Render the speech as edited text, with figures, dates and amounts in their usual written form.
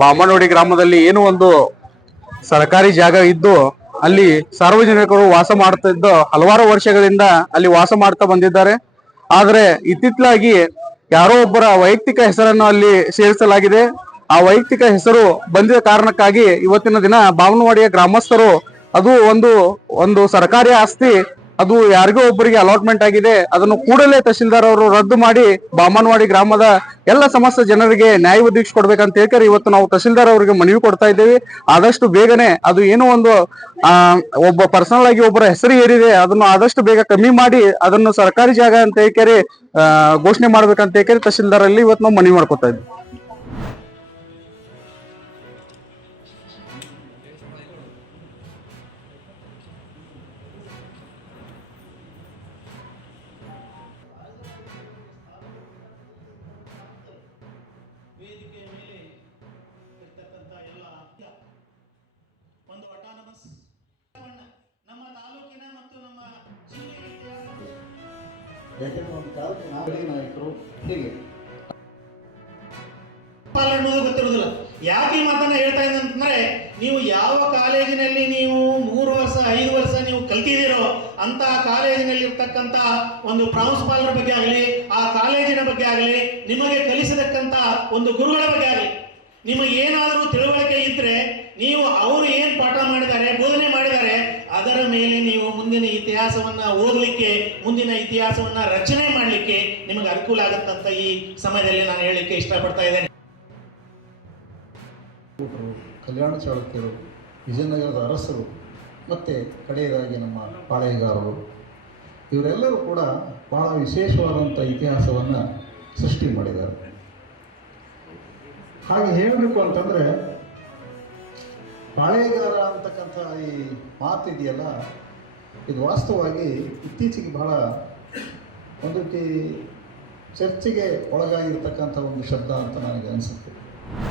ಬಾಮನವಾಡಿ ಗ್ರಾಮದಲ್ಲಿ ಏನು ಒಂದು ಸರ್ಕಾರಿ ಜಾಗ ಇದ್ದು ಅಲ್ಲಿ ಸಾರ್ವಜನಿಕರು ವಾಸ ಮಾಡ್ತಿದ್ದ ಹಲವಾರು ವರ್ಷಗಳಿಂದ ಅಲ್ಲಿ ವಾಸ ಮಾಡ್ತಾ ಬಂದಿದ್ದಾರೆ. ಆದ್ರೆ ಇತ್ತಿತ್ತಲಾಗಿ ಯಾರೋ ಒಬ್ಬರ ವೈಯಕ್ತಿಕ ಹೆಸರನ್ನು ಅಲ್ಲಿ ಸೇರಿಸಲಾಗಿದೆ. ಆ ವೈಯಕ್ತಿಕ ಹೆಸರು ಬಂದಿದ ಕಾರಣಕ್ಕಾಗಿ ಇವತ್ತಿನ ದಿನ ಬಾಮನವಾಡಿಯ ಗ್ರಾಮಸ್ಥರು ಅದು ಒಂದು ಸರ್ಕಾರಿ ಆಸ್ತಿ, ಅದು ಯಾರಿಗೋ ಒಬ್ಬರಿಗೆ ಅಲಾಟ್ಮೆಂಟ್ ಆಗಿದೆ, ಅದನ್ನು ಕೂಡಲೇ ತಹಶೀಲ್ದಾರ್ ಅವರು ರದ್ದು ಮಾಡಿ ಬಾಮನವಾಡಿ ಗ್ರಾಮದ ಎಲ್ಲ ಸಮಸ್ತ ಜನರಿಗೆ ನ್ಯಾಯ ಒದಗಿಸಿಕೊಡ್ಬೇಕಂತ ಹೇಳ್ತಾರೆ ಇವತ್ತು ನಾವು ತಹಶೀಲ್ದಾರ್ ಅವರಿಗೆ ಮನವಿ ಕೊಡ್ತಾ ಇದ್ದೇವೆ. ಆದಷ್ಟು ಬೇಗನೆ ಅದು ಏನೋ ಒಂದು ಒಬ್ಬ ಪರ್ಸನಲ್ ಆಗಿ ಒಬ್ಬರ ಹೆಸರು ಏರಿದೆ, ಅದನ್ನು ಆದಷ್ಟು ಬೇಗ ಕಮ್ಮಿ ಮಾಡಿ ಅದನ್ನು ಸರ್ಕಾರಿ ಜಾಗ ಅಂತ ಹೇಳ್ಕೇರಿ ಘೋಷಣೆ ಮಾಡ್ಬೇಕಂತ ಹೇಳ್ಕೇರಿ ತಹಶೀಲ್ದಾರ್ ಅಲ್ಲಿ ಇವತ್ತು ನಾವು ಮನವಿ ಮಾಡ್ಕೊತಾ ಇದ್ವಿ. ವೇದಿಕೆಯ ಮೇಲೆ ಇರ್ತಕ್ಕಂಥ ಎಲ್ಲ ಒಂದು ಅಟಾನಮಸ್ ನಮ್ಮ ತಾಲೂಕಿನ ಮತ್ತು ನಮ್ಮ ಜಿಲ್ಲೆಯ ನಾಯಕರು ಹೀಗೆ ಅನ್ನೋದು ಗೊತ್ತಿರೋದಿಲ್ಲ. ಯಾಕೆ ಈ ಮಾತನ್ನ ಹೇಳ್ತಾ ಇದ್ದ ಅಂತಂದ್ರೆ, ನೀವು ಯಾವ ಕಾಲೇಜಿನಲ್ಲಿ ನೀವು 3 ವರ್ಷ 5 ವರ್ಷ ನೀವು ಕಲ್ತಿದ್ದೀರೋ ಅಂತ ಕಾಲೇಜಿನಲ್ಲಿ ಇರ್ತಕ್ಕಂಥ ಒಂದು ಪ್ರಾಂಶುಪಾಲರ ಬಗ್ಗೆ ಆಗಲಿ, ಆ ಕಾಲೇಜಿನ ಬಗ್ಗೆ ಆಗಲಿ, ನಿಮಗೆ ಕಲಿಸತಕ್ಕಂಥ ಒಂದು ಗುರುಗಳ ಬಗ್ಗೆ ಆಗಲಿ, ನಿಮಗೆ ಏನಾದರೂ ತಿಳುವಳಿಕೆ ಇದ್ರೆ ನೀವು ಅವರು ಏನು ಪಾಠ ಮಾಡಿದ್ದಾರೆ, ಬೋಧನೆ ಮಾಡಿದ್ದಾರೆ, ಅದರ ಮೇಲೆ ನೀವು ಮುಂದಿನ ಇತಿಹಾಸವನ್ನ ಓದಲಿಕ್ಕೆ, ಮುಂದಿನ ಇತಿಹಾಸವನ್ನ ರಚನೆ ಮಾಡಲಿಕ್ಕೆ ನಿಮಗೆ ಅನುಕೂಲ ಆಗುತ್ತಂತ ಈ ಸಮಯದಲ್ಲಿ ನಾನು ಹೇಳಲಿಕ್ಕೆ ಇಷ್ಟಪಡ್ತಾ ಇದ್ದೇನೆ. ಕಲ್ಯಾಣ ಚಾಳುಕ್ಯರು, ವಿಜಯನಗರದ ಅರಸರು ಮತ್ತು ಕಡೆಯದಾಗಿ ನಮ್ಮ ಪಾಳೆಯಗಾರರು, ಇವರೆಲ್ಲರೂ ಕೂಡ ಬಹಳ ವಿಶೇಷವಾದಂಥ ಇತಿಹಾಸವನ್ನು ಸೃಷ್ಟಿ ಮಾಡಿದ್ದಾರೆ. ಹಾಗೆ ಹೇಳಬೇಕು ಅಂತಂದರೆ, ಪಾಳೆಯಗಾರ ಅಂತಕ್ಕಂಥ ಈ ಮಾತಿದೆಯಲ್ಲ, ಇದು ವಾಸ್ತವವಾಗಿ ಇತ್ತೀಚೆಗೆ ಬಹಳ ಒಂದು ಚರ್ಚೆಗೆ ಒಳಗಾಗಿರ್ತಕ್ಕಂಥ ಒಂದು ಶಬ್ದ ಅಂತ ನನಗೆ ಅನಿಸುತ್ತೆ.